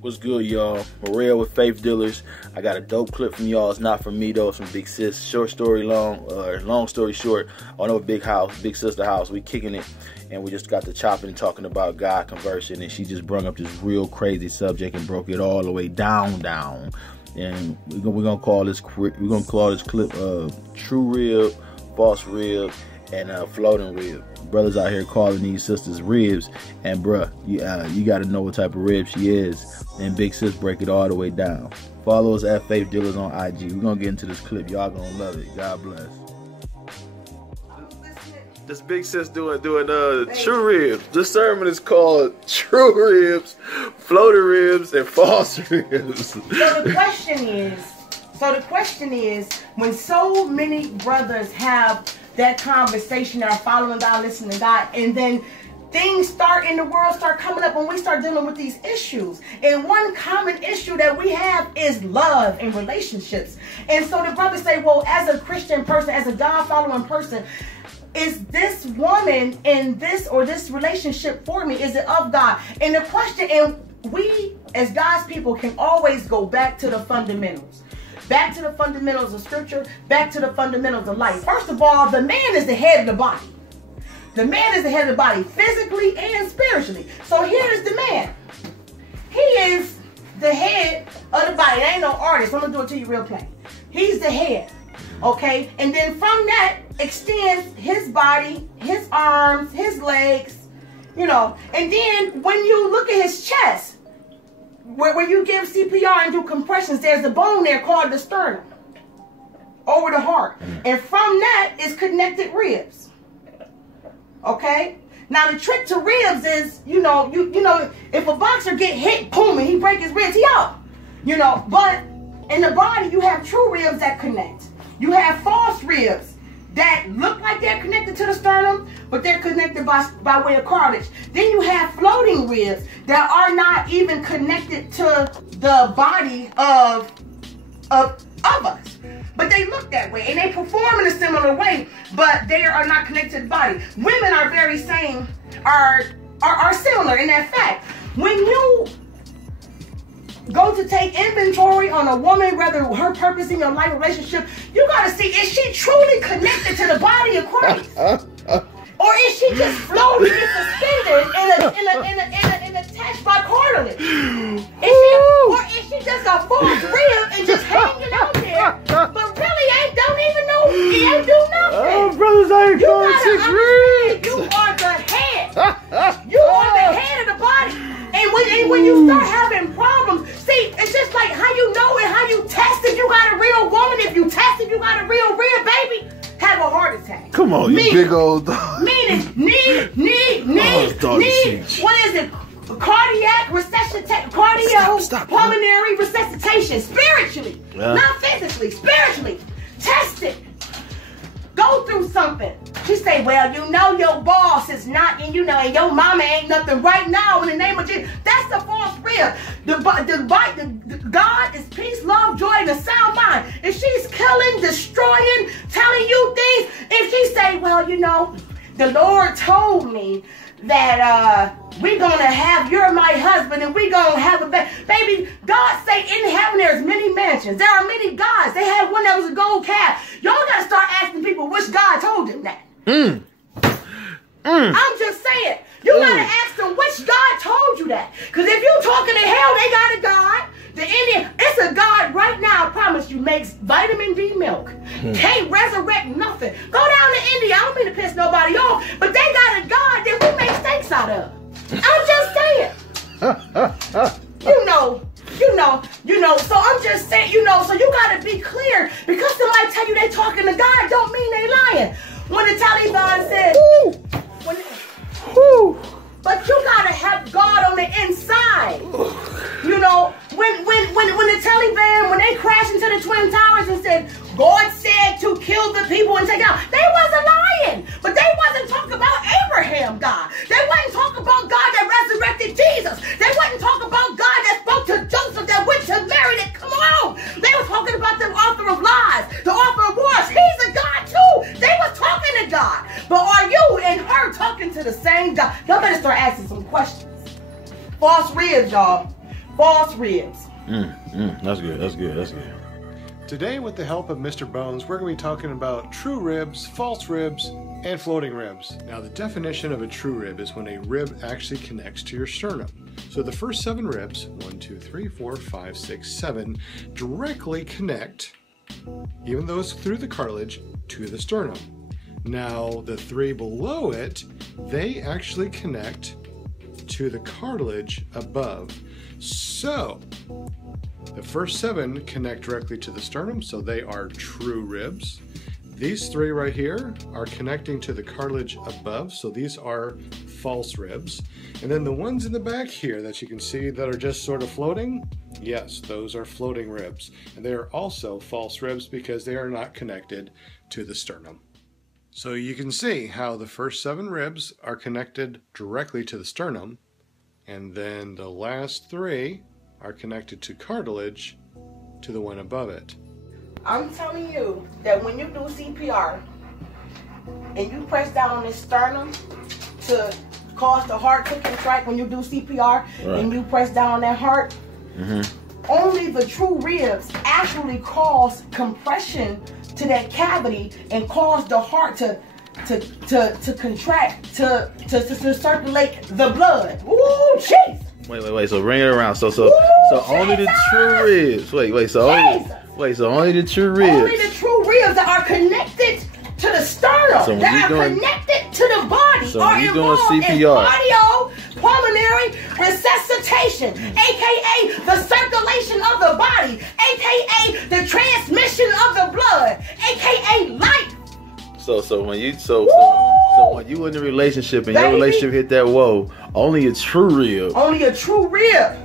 What's good, y'all? Morel with Faith Dealers. I got a dope clip from y'all. It's not from me though. It's from Big Sis. Short story long, long story short. On our big house, Big Sister house. We kicking it, and we just got to chopping and talking about God conversion, and she just brought up this real crazy subject and broke it all the way down. And we're gonna call this clip true rib, false rib, and floating rib. Brothers out here calling these sisters ribs, and bruh, you got to know what type of rib she is. And Big Sis break it all the way down. Follow us at Faith Dealers on IG. We're gonna get into this clip. Y'all gonna love it. God bless. This Big Sis doing true ribs. This sermon is called true ribs, floating ribs, and false ribs. So the question is, when so many brothers have that conversation, are following God, listening to God, and then things start in the world start coming up when we start dealing with these issues. And one common issue that we have is love and relationships. And so the brothers say, well, as a Christian person, as a God-following person, is this woman in this or this relationship for me? Is it of God? And the question, and we as God's people can always go back to the fundamentals. Back to the fundamentals of scripture, back to the fundamentals of life. First of all, the man is the head of the body. The man is the head of the body, physically and spiritually. So here's the man. He is the head of the body. There ain't no artist. I'm going to do it to you real plain. He's the head. Okay? And then from that extends his body, his arms, his legs, you know. And then when you look at his chest, where you give CPR and do compressions, there's a bone there called the sternum over the heart. And from that is connected ribs. Okay? Now the trick to ribs is, you know, if a boxer get hit, boom, and he break his ribs, he out. You know, but in the body you have true ribs that connect. You have false ribs that look like they're connected to the sternum, but they're connected by way of cartilage. Then you have floating ribs that are not even connected to the body of us. But they look that way, and they perform in a similar way, but they are not connected to the body. Women are very same, are similar in that fact. When you go to take inventory on a woman, whether her purpose in your life relationship, you gotta see, is she truly connected to the body of Christ? Or is she just floating and suspended in attached by cartilage? Or is she just a false rib and just hanging out there, but really don't even know, he ain't do nothing? Oh, brothers, I ain't going 6 ribs. You are the head. You are the head of the body. And when you start having problems, see, it's just like how you know and how you test if you got a real woman. If you test if you got a real rib, baby, have a heart attack. Come on, you big old dog. Meaning, need, what is it? Cardiac resuscitation, pulmonary resuscitation, spiritually, not physically, spiritually. Test it. Go through something. She say, well, you know your boss is not, and you know, and your mama ain't nothing right now in the name of Jesus. That's the false rib. The God is peace, love, joy, and a sound mind. If she's killing, destroying, telling you things, if she say, well, you know, the Lord told me that we're gonna have, you're my husband, and we're gonna have a baby. God say in heaven there's many mansions. There are many gods. They had one that was a gold calf. Y'all gotta start asking people which God told them that. I'm just saying, you gotta ask them which God told you that. Because if you talking to hell, they got a God. The Indian, it's a God right now, I promise you, makes vitamin D milk. Can't resurrect nothing. Go down to India. I don't mean to piss nobody off, but they got a God that we make steaks out of. I'm just saying. So I'm just saying, so you gotta be clear, because somebody tell you they talking to God don't mean they lying. When the Taliban said, but you gotta have God on the inside. You know, when the Taliban, when they crashed into the Twin Towers and said, God said to kill the people and take out, they wasn't lying. But they wasn't talking about Abraham God. They wasn't talking about God that resurrected Jesus. They wasn't better start asking some questions. False ribs, y'all. False ribs. That's good. That's good. That's good. Today, with the help of Mr. Bones, we're going to be talking about true ribs, false ribs, and floating ribs. Now, the definition of a true rib is when a rib actually connects to your sternum. So the first 7 ribs, 1, 2, 3, 4, 5, 6, 7, directly connect, even those through the cartilage, to the sternum. Now, the 3 below it, they actually connect to the cartilage above. So, the first 7 connect directly to the sternum, so they are true ribs. These 3 right here are connecting to the cartilage above, so these are false ribs. And then the ones in the back here that you can see that are just sort of floating, yes, those are floating ribs. And they are also false ribs because they are not connected to the sternum. So you can see how the first 7 ribs are connected directly to the sternum, and then the last 3 are connected to cartilage to the one above it. I'm telling you that when you do CPR and you press down on this sternum to cause the heart to contract when you do CPR, and you press down on that heart, only the true ribs actually cause compression to that cavity and cause the heart to contract, to circulate the blood. Ooh, jeez. Wait. So bring it around. So only the true ribs. So only the true ribs. Only the true ribs that are connected to the sternum, that are connected to the body, are involved in cardiopulmonary resuscitation, aka the circulation of the body, aka the transmission of the blood, aka life. So when you when you in a relationship and your relationship hit that whoa, only a true rib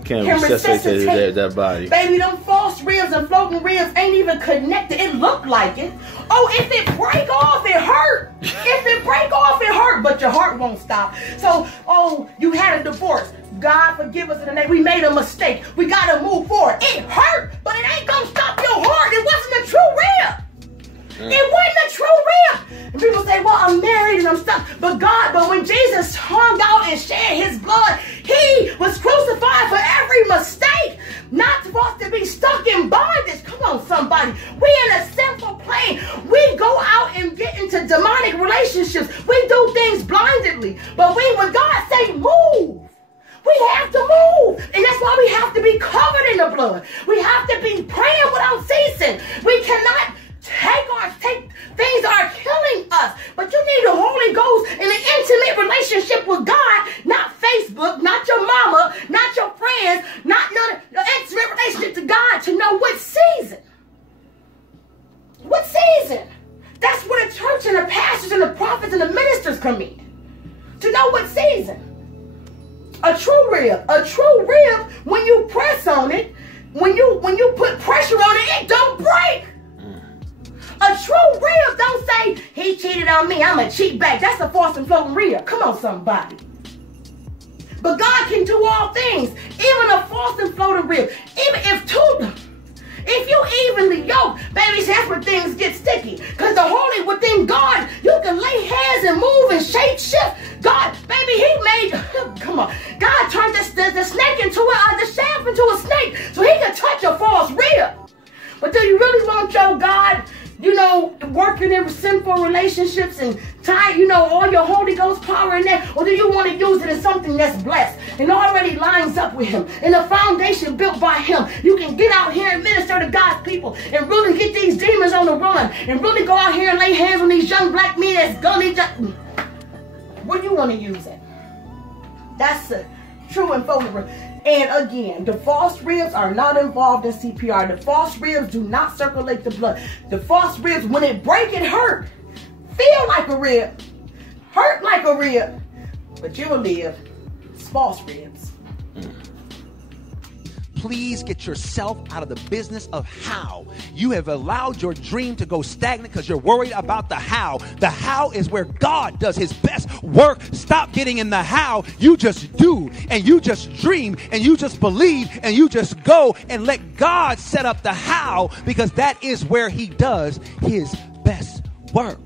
can resuscitate that body. Baby, them false ribs and floating ribs ain't even connected. It looked like it. Oh, if it break off, it hurt. If it break off, it hurt, but your heart won't stop. So, oh, you had a divorce. God forgive us in the name. We made a mistake. We gotta move forward. It hurt, but it ain't gonna stop your heart. It wasn't a true rib. It wasn't a true rib. And people say, well, I'm married and I'm stuck. But when Jesus hung out and shed his blood, he was crucified for every mistake. Not supposed to be stuck in bondage. Come on, somebody. We in a sinful plane. We go out and get into demonic relationships. We do things blindly. But when God say move, we have to move. And that's why we have to be covered in the blood. We have to be praying without ceasing. We cannot take things that are killing us. But you need the Holy Ghost in an intimate relationship with God, not Facebook, not your mama, not your friends, not an intimate relationship to God to know what season. What season? That's where the church and the pastors and the prophets and the ministers come in. To know what season. A true rib, when you press on it, when you put pressure on it, it don't break. A true rib don't say, he cheated on me, I'm going to cheat back. That's a false and floating rib. Come on, somebody. But God can do all things. Even a false and floating rib. Even if you evenly yoke, baby, that's where things get sticky. Because the holy within God, you can lay hands and move and shape shift. God, baby, he made, come on. God turned the snake into the shaft into a snake so he can touch a false rib. But do you really want your God, working in sinful relationships and tie, all your Holy Ghost power in there? Or do you want to use it as something that's blessed and already lines up with him and a foundation built by him? You can get out here and minister to God's people and really get these demons on the run and really go out here and lay hands on these young black men that's gunny. Where do you want to use it? That's a true and false rib. And again, the false ribs are not involved in CPR. The false ribs do not circulate the blood. The false ribs, when it break, it hurt. Feel like a rib. Hurt like a rib. But you will live. It's false ribs. Please get yourself out of the business of how. You have allowed your dream to go stagnant because you're worried about the how. The how is where God does his best work. Stop getting in the how. You just do, and you just dream, and you just believe, and you just go and let God set up the how, because that is where he does his best work.